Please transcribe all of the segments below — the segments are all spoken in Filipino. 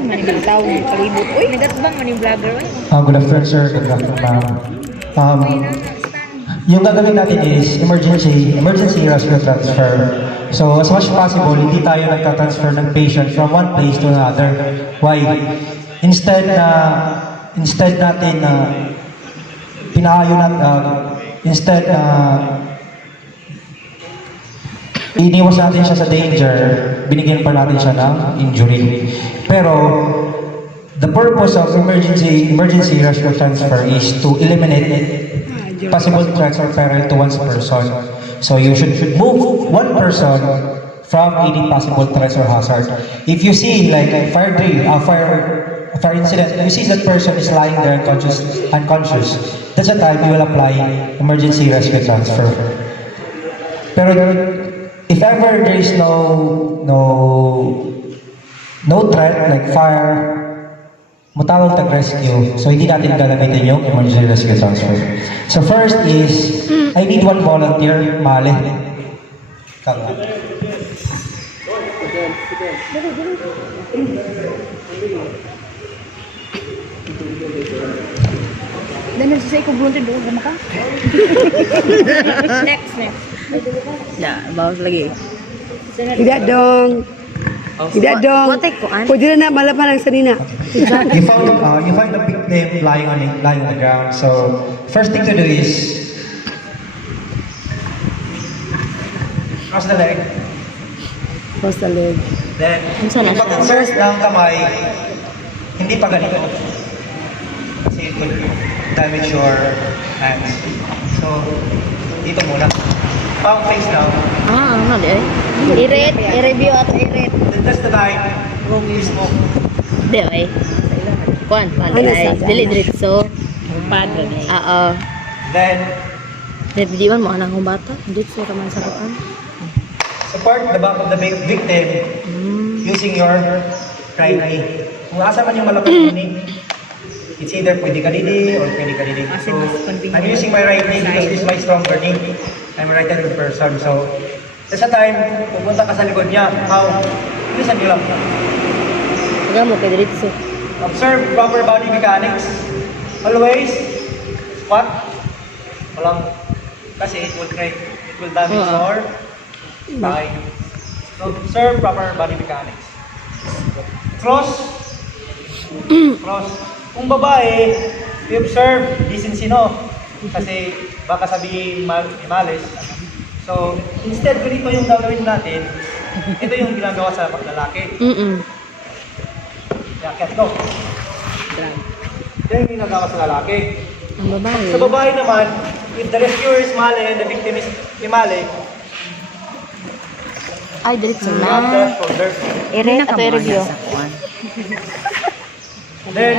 Manibitaw, palibot. Uy, nagatbang man yung vlogger. Good afternoon, sir. Good afternoon, ma'am. Yung gagawin natin is emergency rescue transfer. So, as much possible, hindi tayo nagka-transfer ng patient from one place to another. Why? Instead natin pinaayo instead iniwas natin siya sa danger, binigyan pa natin siya ng injury. Pero the purpose of emergency rescue transfer is to eliminate possible threats or peril to one's person. So you should move one person from any possible threats or hazard. If you see like a fire incident, you see that person is lying there unconscious, that's the time you will apply emergency rescue transfer. Pero if ever there is no threat like fire, matawag tag-rescue. So, hindi natin gagamitin yung emergency rescue transfer. So, first is, I need one volunteer, Male. Kanga. Dahil nagsasay ko volunteer doon, gama ka? Next. Ya, bawas lagi. Tidak dong. Tidak dong. Pwede na malaman ang sanina. You find the victim lying on the ground. So, first thing to do is cross the leg. Cross the leg. Then, pag-insert ng kamay, hindi pa ganito. Kasi it could damage your hands. So, dito muna. Palm face down. Ano di? I-review at i-rate. That's the time. You smoke. Di ay. Kuan, ay. Dili-diretso. Padre. Oo. Then, Reviewan mo anang bata. Diretso ka man sa kuan. support the back of the victim using your right knee. Kung asa man yung malaking knee, it's either pwede ka didi or pwede ka didi. So, I'm using my right knee because it's my stronger knee. I'm a right-handed person. So, sa time, pupunta ka sa likod niya. How? Bilisan niyo lang. Huwag mo kay diretso. Observe proper body mechanics. Always, squat. Walang, kasi it will damage your thigh. So, observe proper body mechanics. Cross. Cross. Kung babae, we observe decency, no? Kasi baka sabihin malis. So, instead ganito yung gagawin natin, ito yung ginagawa sa lalaki. Yakit ko. Ito yung ginagawa sa lalaki. Ang babae. Sa babae naman, if the rescuer is male and the victim is male, Ay, diretso grab the na. shoulder. I-rate at i-review. Then,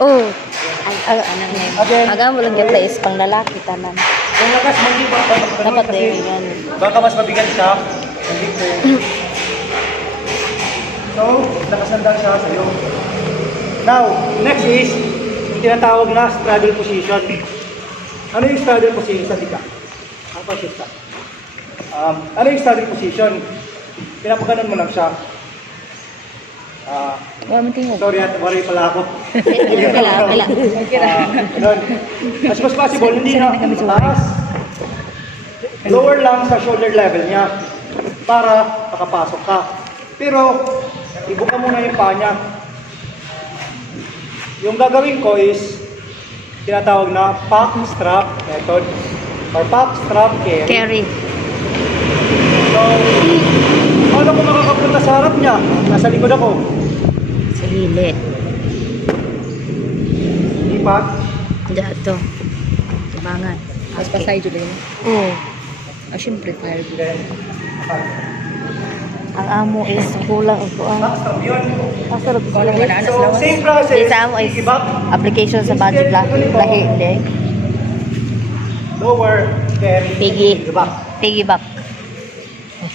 Oh. again, Aga mo lang kita is pang lalaki tanan. kung lakas mo hindi Dapat kasi din yan. baka mas mabigat siya. Hindi ko. So, nakasandal siya sa'yo. Now, next is yung tinatawag na straddle position. Ano yung straddle position sa tika? Ang pasista. Ano yung straddle position? Pinapaganon mo lang siya. Wala mo tingog. Sorry, worry pala ako. Kila. Ganun. As much possible, hindi na taas. Lower lang sa shoulder level niya para makapasok ka. Pero, ibuka muna yung paa niya. Yung gagawin ko is tinatawag na pack strap method or pack strap carry. Carry. So, paano ko makakapunta sa harap niya? Nasa likod ako. Sa gilid. Lipat. Diyan to. Tubangan. Mas pasay dyan din. Oo. Siyempre, fire. Then, Ang amo is kulang ang kuang. pack strap yun. Pasarap ko lang. So, same process. Isa amo is Ibak. application sa budget lahi. Hindi. Lower, carry. Piggy. Ibak. Piggyback.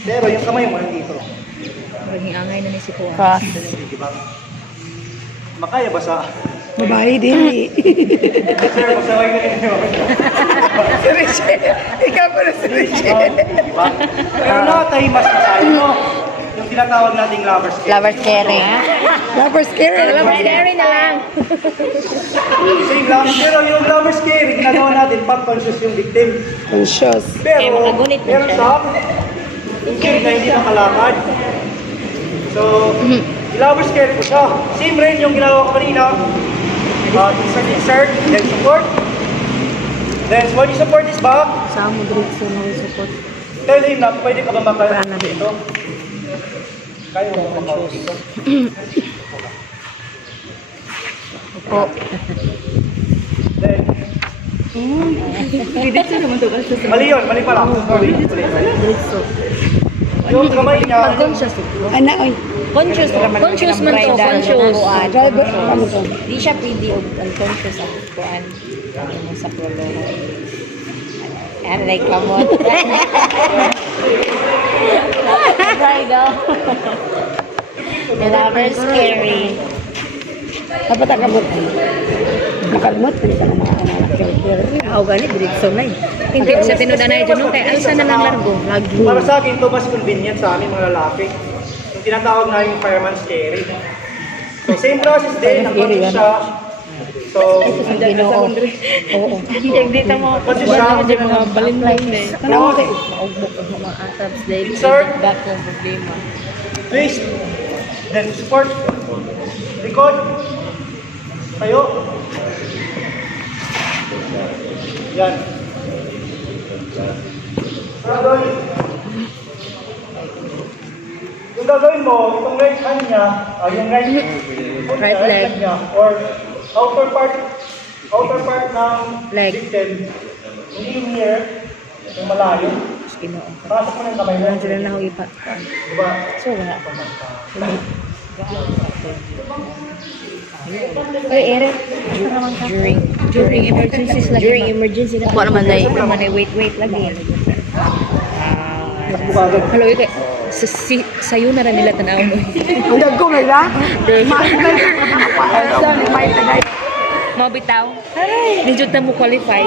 Pero yung kamay mo nandito. Angay na ni si Kuang. Cross. Makaya ba sa... Babae din. Sir, magsaway ko rin yun. Si Richie. Ikaw ko na si Richie. Diba? Pero nakatay mas masaya, no? Yung tinatawag nating lover's care. Lover scary. Lover scary. Lover scary na lang. Same lang. Pero yung lover's care, ginagawa natin pag conscious yung victim. Conscious. Pero, makagunit na meron siya. sa victim na hindi nakalakad. So, lover's care po siya. Same rin yung ginagawa ko kanina. Insert, then support. Then, when you support his back, Sa mo diretso na support. tell him na pwede ka ba makaya dito. Kaya mo ba makaya dito? Opo. Then, mali yun, mali pala. Sorry. Diretso. Yung kamay niya, Conscious. Anak, oy. Conscious man to, conscious. Driver, ano to? Di siya pwede o unconscious ang kuan mo sa prologo. Ano like kamot? Right go. The lover's scary. Dapat akamot. Makalmot, hindi ka na makakamalak. Ako gani, diretso na eh. Hindi sa tinuda na yun, kaya alsa na lang largo. Lagi. para sa akin, ito mas convenient sa amin mga lalaki. Yung tinatawag na yung fireman's carry. So, same process din, conscious siya. So, Ginoo. Oo. Dito mo conscious siya. mga balimlay na. Ano ko? Maugbok ang mga asabs dahil Insert. back yung problema. Twist. Then support. Likod. Tayo. Yan. Gagawin. Yung gagawin mo, itong right hand niya, yung right leg. niya, or outer part ng Leg. victim, hindi yung near, yung malayo. Ginoo. Pasok mo ng kamay mo. Wala sila na ako ipa. Diba? So, wala. Oy, Eric. During emergencies lagi. During emergency na. Ako naman dahil. Ako naman ay wait lagi. Hello, okay. Sayo na rin nila tanaw mo. Ang dagko, may ba? May tagay. Mabitaw. Di jud na mo qualify.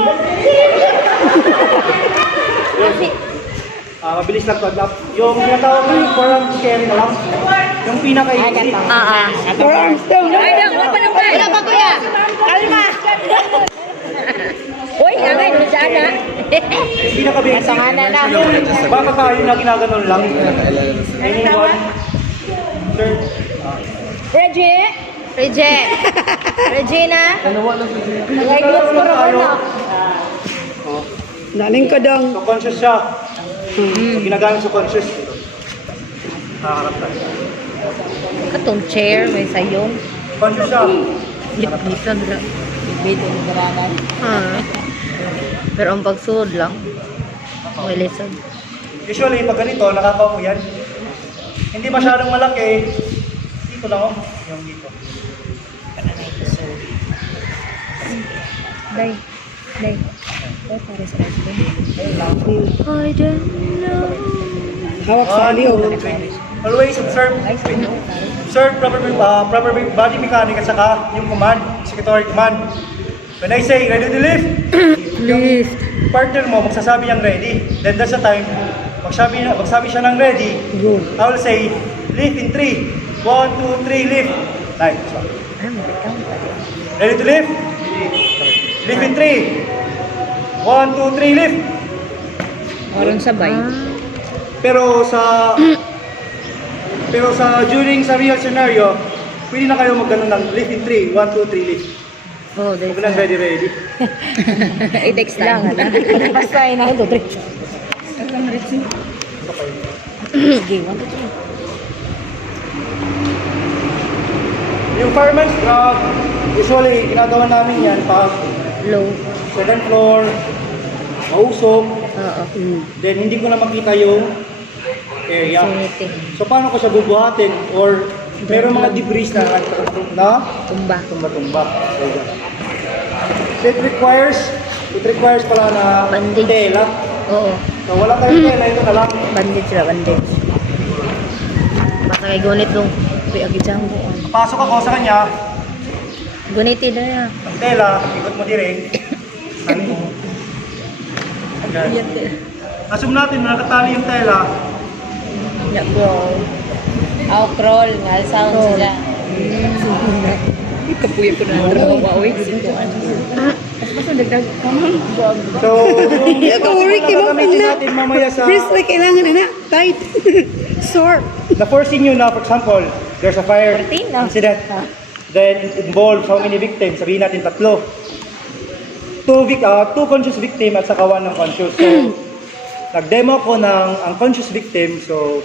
Mabilis lang to. Yung tinatawag na yung forearm carry na lang. Yung pinaka-easy. Forearms down. Ay, dang, wala pa nang wala pa kuya. Kalma. Uy, angay, dyan na. Yung pinaka-basic. Baka tayo na ginaganon lang. Any one. Third. Regina. Nag-gloves mo rin na. Daling ko dong. So conscious siya. So ginagamit sa conscious. Nakakarap tayo. Katong chair, may sayong. Conscious siya. Lip-lisan lang. Bibito ng garangan. Pero ang pagsuod lang, may lesson. Usually, pag ganito, nakakaupo yan. Hindi masyadong malaki. Dito lang oh. Yung dito. Day. Day. Ay, para sa husband. I don't know. Hawak sa aliw. Always observe. Observe proper body mechanic at saka yung command, executory command. When I say ready to lift, yung partner mo magsasabi niyang ready. Then that's the time, magsabi siya ng ready, Go. I will say, lift in 3. 1, 2, 3, lift. Like this one. Ready to lift? Lift in 3. 1, 2, 3, lift. Parang sabay. Pero sa during sa real scenario, pwede na kayo magganon ng lift in 3. 1, 2, 3, lift. Oh, Huwag lang ready. i-text lang. Basta na. Ito, tre. Sige, 1, 2, 3. Yung fireman's truck, usually ginagawa namin yan pag Low. second floor, mausok, Oo. then hindi ko na makita yung area. Siniting. So paano ko siya bubuhatin or meron mga debris na Tumba. tumba-tumba. So it requires pala na Bandage. tela. Oo. So wala tayong tela, ito na lang. Bandage sila, bandage. Basta kay gunit dong. Kuya, gitsang ko. Pasok ako sa kanya, Gunitin na yan. ang tela, ikot mo dire. Ano mo? Ayan. Assume natin na nakatali yung tela. Yeah, bro. Aw, crawl. Nga sound siya. Kapuya ko na trabaho. Uy, situan. So, yung Iya ka worry kay mo gagamitin na. natin mamaya sa Please, like, kailangan na tight. Sore. the first scene yun na, for example, there's a fire 14 na. incident. Then it involves how many victims? Sabihin natin 3. Two conscious victim at saka 1 unconscious. So, nag-demo ko ng unconscious victim. So,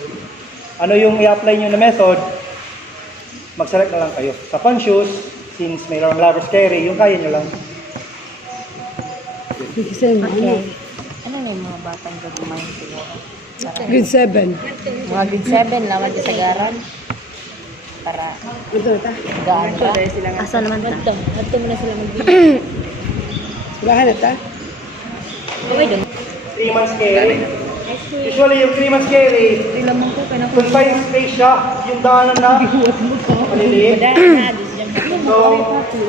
ano yung i-apply nyo na method? Mag-select na lang kayo. Sa conscious, since mayroong laro scary, yung kaya nyo lang. Okay. Ano na yung mga batang gagawin siguro? Grade 7. Mga grade 7, lawan sa garan. Para Ito na ta. gaan ka. Asa naman ta? Hadto mo na sila mag-video. Sulahan na ta. Okay dun. 3 months scary. Usually yung 3 months scary, confined space siya, yung daanan na maliliit. So,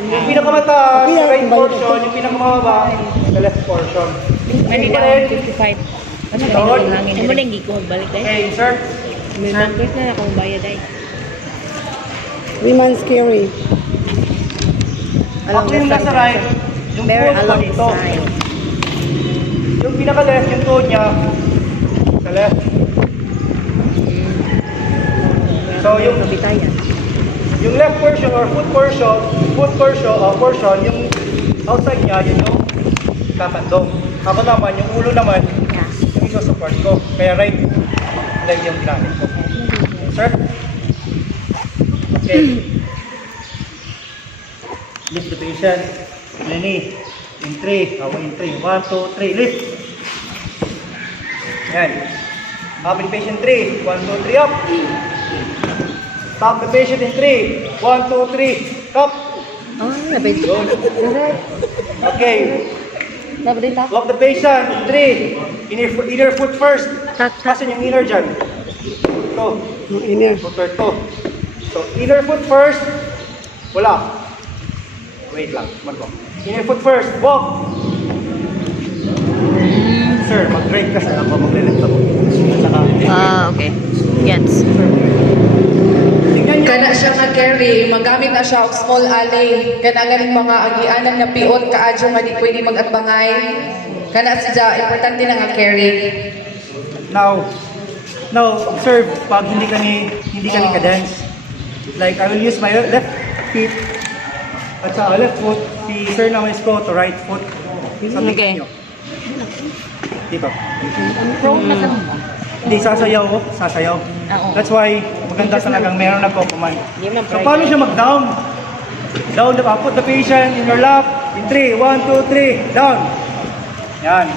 yung pinakamataas sa right portion, yung pinakamababa sa left portion. Manila, Then, 55. Ano Taon. yung hangin? Ano lang giko magbalik dahil? okay, insert. Hangin na akong bayad dahil. 3 months scary. Ako yung nasa right, yung Very foot ko along the dito. side. Yung pinaka-left, yung toe niya, sa left. So, yung left portion or foot portion, yung outside niya, yun yung tatandong. Ako naman, yung ulo naman, yung iso-support ko. Kaya right leg yung ginamit ko. Sir? Okay. Lift the patient. Lenny. In 3. Hawa in 3. 1, 2, 3. Lift. Yan. Up in patient 3. 1, 2, 3. Up. Stop the patient in 3. 1, 2, 3. Stop. Oh, nabay. Good. Okay. Dapat din ta? Walk the patient in 3. Inner foot first. Kasan yung inner dyan? Ito. Yung inner. Footwear to. So, inner foot first. Wala. Wait lang. Mag-walk. Inner foot first. Walk. Sir, mag-break ka sa ako. Maglilift ako. Saka, Okay. Gets. tingnan nyo. Kana siya nga carry, magamit na siya og small alley. Kana ganing mga agianan nga pion kaadyo nga di pwede mag-atbangay. Kana siya importante na nga carry. Now, observe pag hindi ka ni cadence. Like, I will use my left feet at sa left foot. Si Sir naman is go to right foot. Something Okay. nyo. Dito. Hindi, sasayaw ko. Sasayaw. That's why, maganda talagang meron nagko-command. So, paano siya mag-down? Down the put the patient in your lap. In 3, 1, 2, 3. Down. Yan.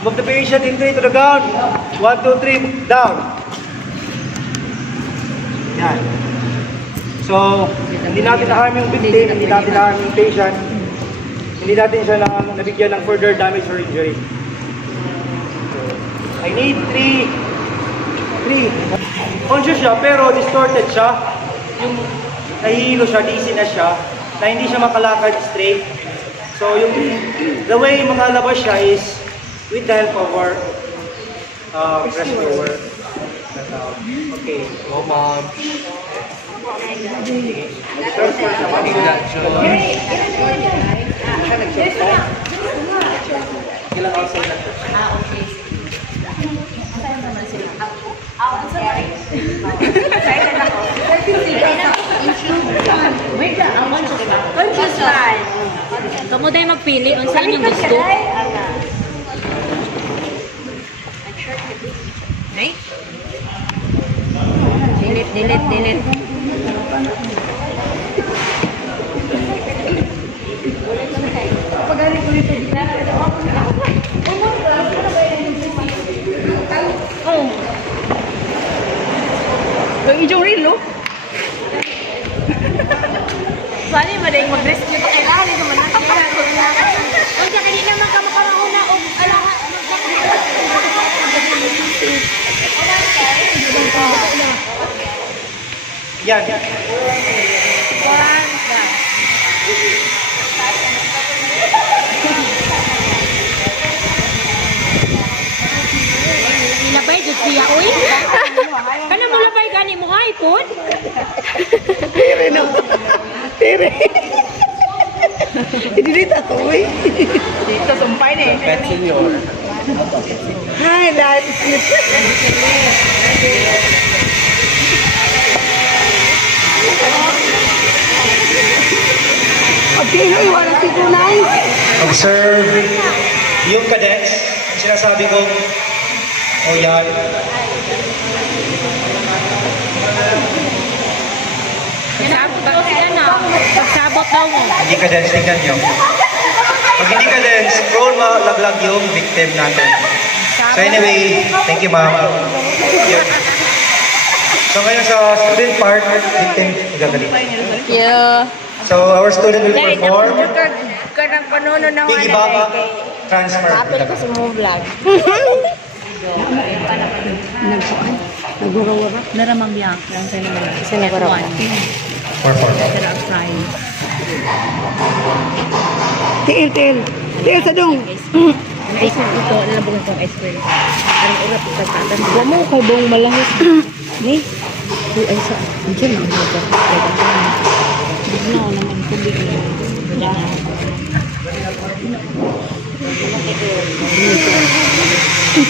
Move the patient in 3 to the ground. 1, 2, 3. Down. Yan. So, hindi natin na-harm yung victim, hindi natin na-harm yung patient. Hindi natin siya nabigyan ng further damage or injury. I need 3. Conscious siya, pero distorted siya. Yung nahihilo siya, dizzy na siya, na hindi siya makalakad straight. So, the way makalabas siya is with the help of our breast blower. Okay. Oh, mom. Ilang outside na to? Conscious man. Kamu tayo magpili. Ang saan yung gusto? Delete. Yung ijong rilo. Sali mo dahil mag-rescue pa kailangan nito man natin. Kung siya kanina magkamakaroon o alaha. Yan. Nilabay, Diyos siya. Uy! Kana mo Ay, pun. Tire no. Tire. Hindi dito to eh. Dito, sumpay ni. Hi, Dad. Okay, no, wala si Kunay. Observe yung cadets, yung sinasabi ko, o yan, Pagsabot daw mo. hindi cadets, tingnan nyo. Pag hindi cadets, prone malaglag yung victim natin. So anyway, thank you ma'am. Thank you. So ngayon sa student part, victim, gagaling. Thank you. So our student will perform Kanang panono na piggyback transfer. Kapil ko sa mo vlog. Nagwawara. Naramang biyak. Lang sa naman. Isa na ko Perform. Pero ang try. Tiil. Tiil sa dong. Ay, ito, nalabungan kong ice cream. Ang urap, pagkatan. Huwag mo kay buong malahis. Ni? Ay, sa, andiyan ang mga. No, naman kubig na.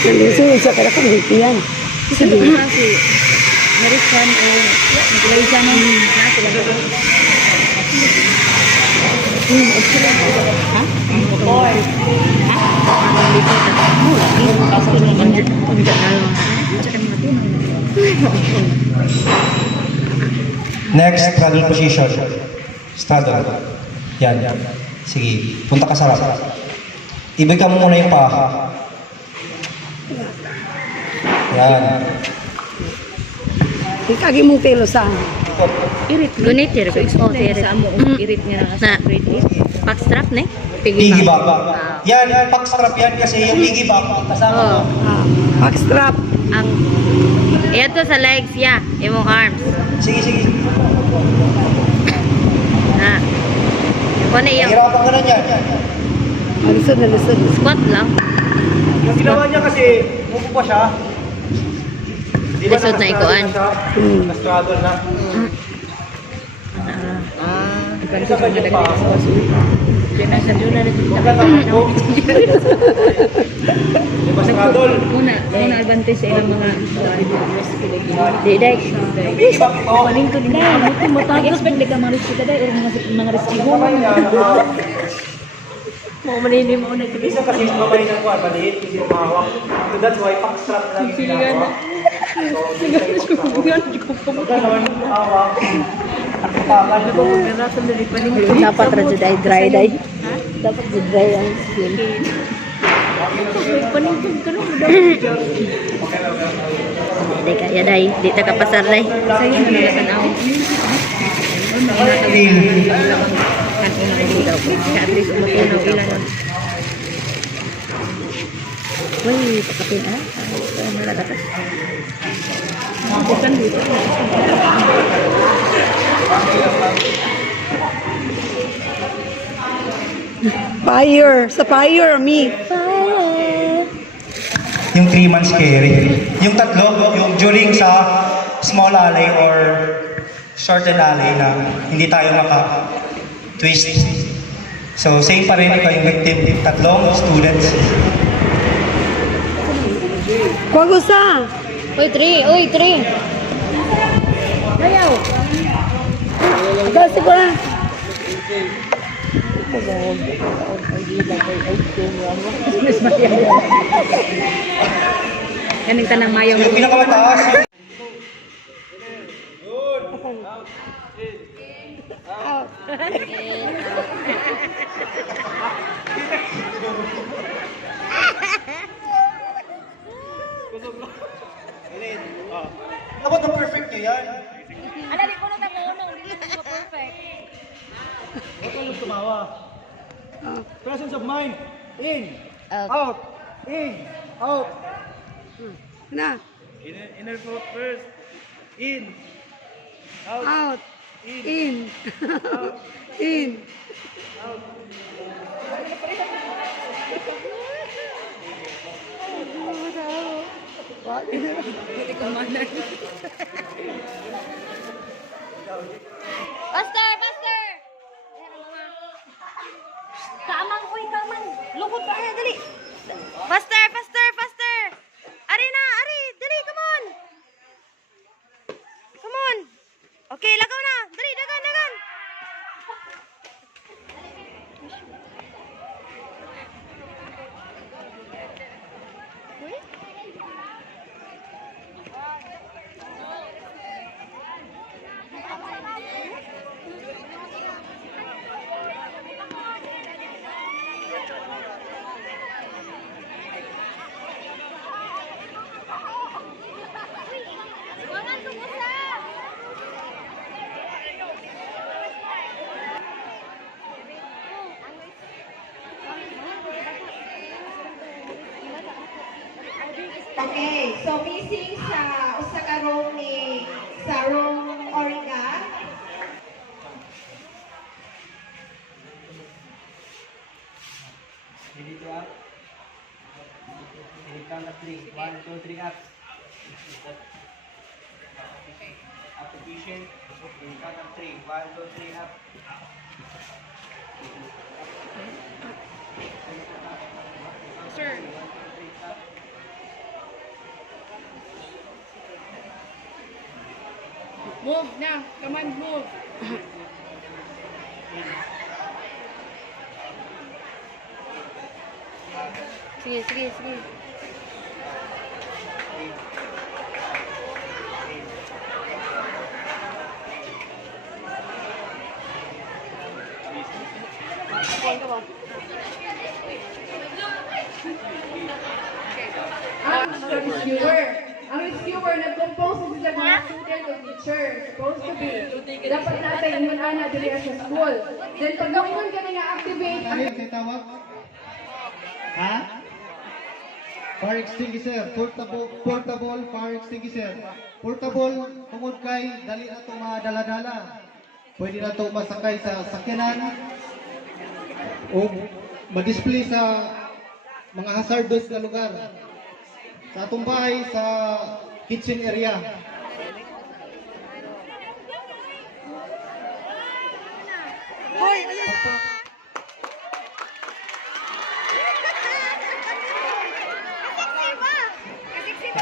Nalisunod sa kaya kung yan. Kasi doon kasi, Mariskan o naglay siya ng nasa lang. Ha? Boy. Ha? Next, straddle position. Straddle. Yan. Sige, punta ka sa harap. Ibig ka muna yung paa. Yan. Ikagi mong telo sa Irit. Gunit, irit. So, irit. Sa mo, irit nga na straight. Backstrap, ne? Piggyback. Yan, backstrap yan kasi yung piggyback kasama. backstrap. Ang ito sa legs ya, imong arms. Sige. Na. Kuno yung Hirapan ka na yan. Nalisod. squat lang. Yung ginawa niya kasi, mupo pa siya. Di ba Lisod na ikuan. Na-straddle na. Isa ka yung paa. Pinasa doon na rin. Huwag ka na. Di ba straddle? Una advantage sa ilang mga Diday. Yung piggyback ito. paling ko din na. Mag-expect na ka mga riski ka or mga riski mo. Mo manini mo na Isa kasi mamay ng kuwan, maliit, hindi mahawak. So that's why backstrap lang yung ginagawa. Ganon, hawak. dapat ra jud ay dry day. Dapat jud dry ang skin. Di kaya day, di ta kapasar day. Sa'yo na nalasan ako. Feel. At least umatunaw ilan. Uy, pakapin ah. Ito ang malalakas. Bukan dito. Fire, me. Yung 3 months carry. Yung tatlo, yung during sa small alley or shortened alley na hindi tayo maka-twist. So, same pa rin ikaw yung victim. Tatlong students. Kwago sa. Uy, 3. Ayaw. Kasi ko na. Kaning tanang mayo. So, yung pinakamataas, dapat na perfect nyo yan. Alali ko na tamunong, hindi ko perfect. Huwag kayong tumawa. Presence of mind. In. Out. Out. In. Out. Na. Inner foot first. In. Out. In. In. Pastor! Pastor! Kamang, uy, kamang. Lukot pa kaya, dali. Pastor! Pastor! Pastor! Ari na! Ari! Dali, come on! Come on! Okay, lagaw na! Dali, dagan, dagan! Okay, so missing sa usa ka room ni sa room Origa. Dito up. Count up 3. 1, 2, 3 up. Application. Count up 3. 1, 2, 3 up. Sir. Move na. Come on, move. Sige, sige, sige. Ang rescuer. Ang rescuer nag-compose sa mga student o teacher. Supposed to be. Dapat natin yun ana dili sa school. Then pag gawin ka na activate ang Ano yung tawag? Ha? Fire extinguisher. Portable fire extinguisher. Portable, tungod kay dali na ito madala-dala. Pwede na ito masakay sa sakyanan o ma-display sa mga hazardous na lugar. Sa atong bahay, sa kitchen area.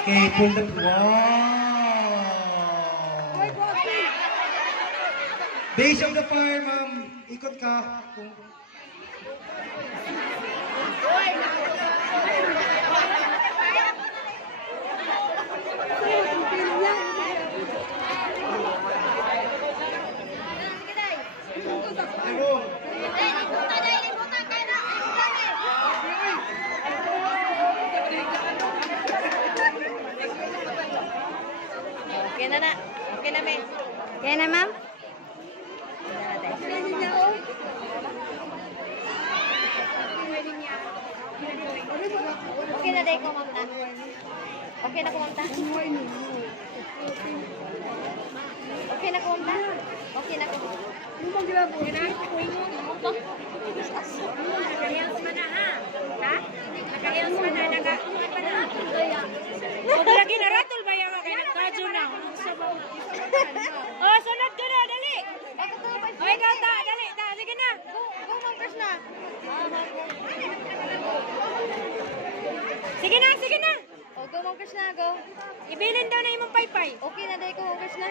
Okay, pull the... Wow! Base of the fire, ma'am. Ikot ka. Okay na na. Okay na, ma'am. Okay na, ma'am? Okay na, day ko, ma'am, na. Okay na ko, ma'am, ta. Okay na ko, ma'am, ta. Okay na ko. Naka-heels man na, ha? Ha? Naka-heels man na, naka-heels man na. Huwag lagi na ratol ba yung kaya nagkadyo na? Oh, sunod ka na, dali! O, ikaw ta, dali, ta, sige na. Go, Ma'am Krishna. Sige na, sige na. O, go, Ma'am Krishna, go. Ibilin daw na yung paypay. Okay na, dali ko, Ma'am Krishna.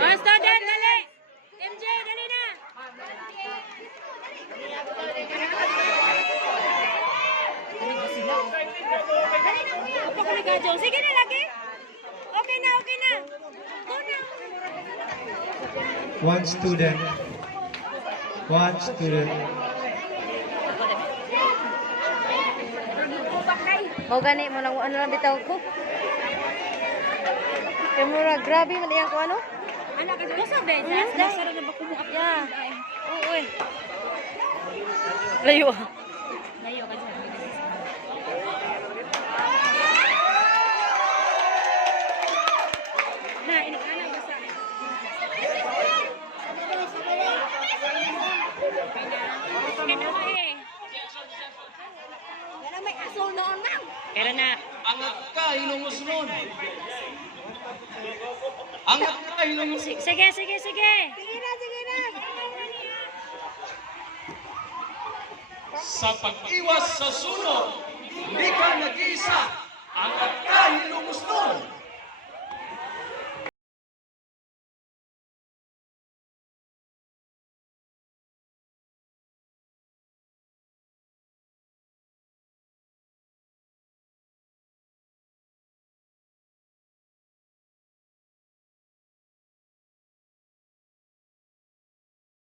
Oh, student, dali! MJ, dali na! Sige na lagi! Okay na, okay na! Go na! One student. One student. Mau gani mo nang ano lang bitaw ko. Kaya mura, grabe man iyang ko ano? Anak ka dito sa bed. Nasa na ba kumuap? Yeah. Oo, eh. Layo. Layo ka dyan. eh. Yan ang may asul noon lang. Pero na, Angat ka, ilumusunod. Angat ka, ilumusunod. Sige, sige, sige. Sige na, sige na. Sa pag-iwas sa sunog, hindi ka nag-iisa.